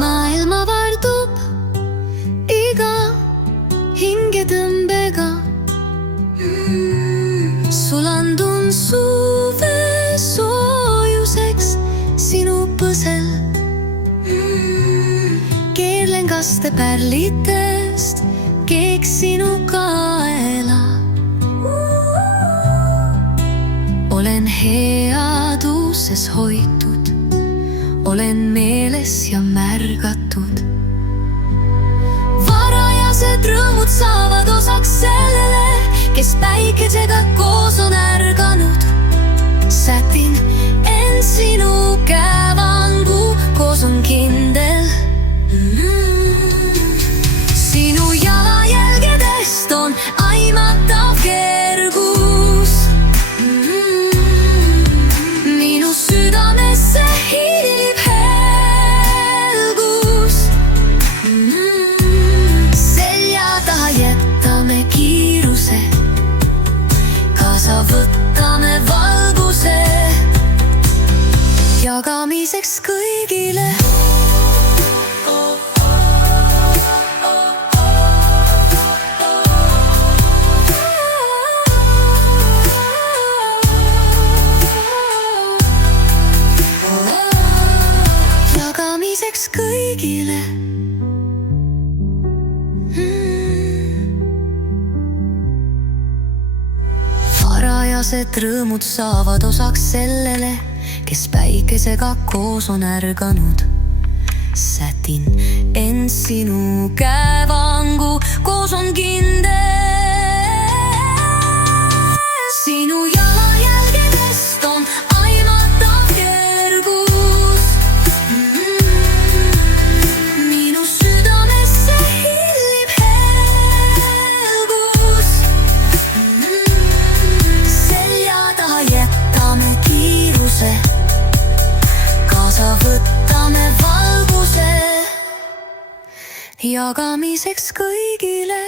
Maailma vardub iga hingetõmbega. Sulandun suve soojuseks sinu põsel. Keerlen kaste pärlitest, keeks sinu kaela. Olen headuses hoitud, olen meeles ja märgatud. Varajased rõõmud saavad osaks sellele, kes päikesega koos on ärganud. Sätin end sinu käevangu, koos on kindel. Sinu jalajälgedest on aimatav kergus. Minu südamesse hiilib helgus. Selja taha jätame kiiruse, kaasa võtame valguse, jagamiseks kõigile. Jagamiseks kõigile. Varajased rõõmud saavad osaks sellele, kes päikesega koos on ärganud. Sätin end sinu käevangu, koos on kindel. Sinu jalajälgedest on aimatav kergus. Minu südamesse hiilib helgus. Selja taha jätame kiiruse, kaasa võtame valguse, jagamiseks kõigile.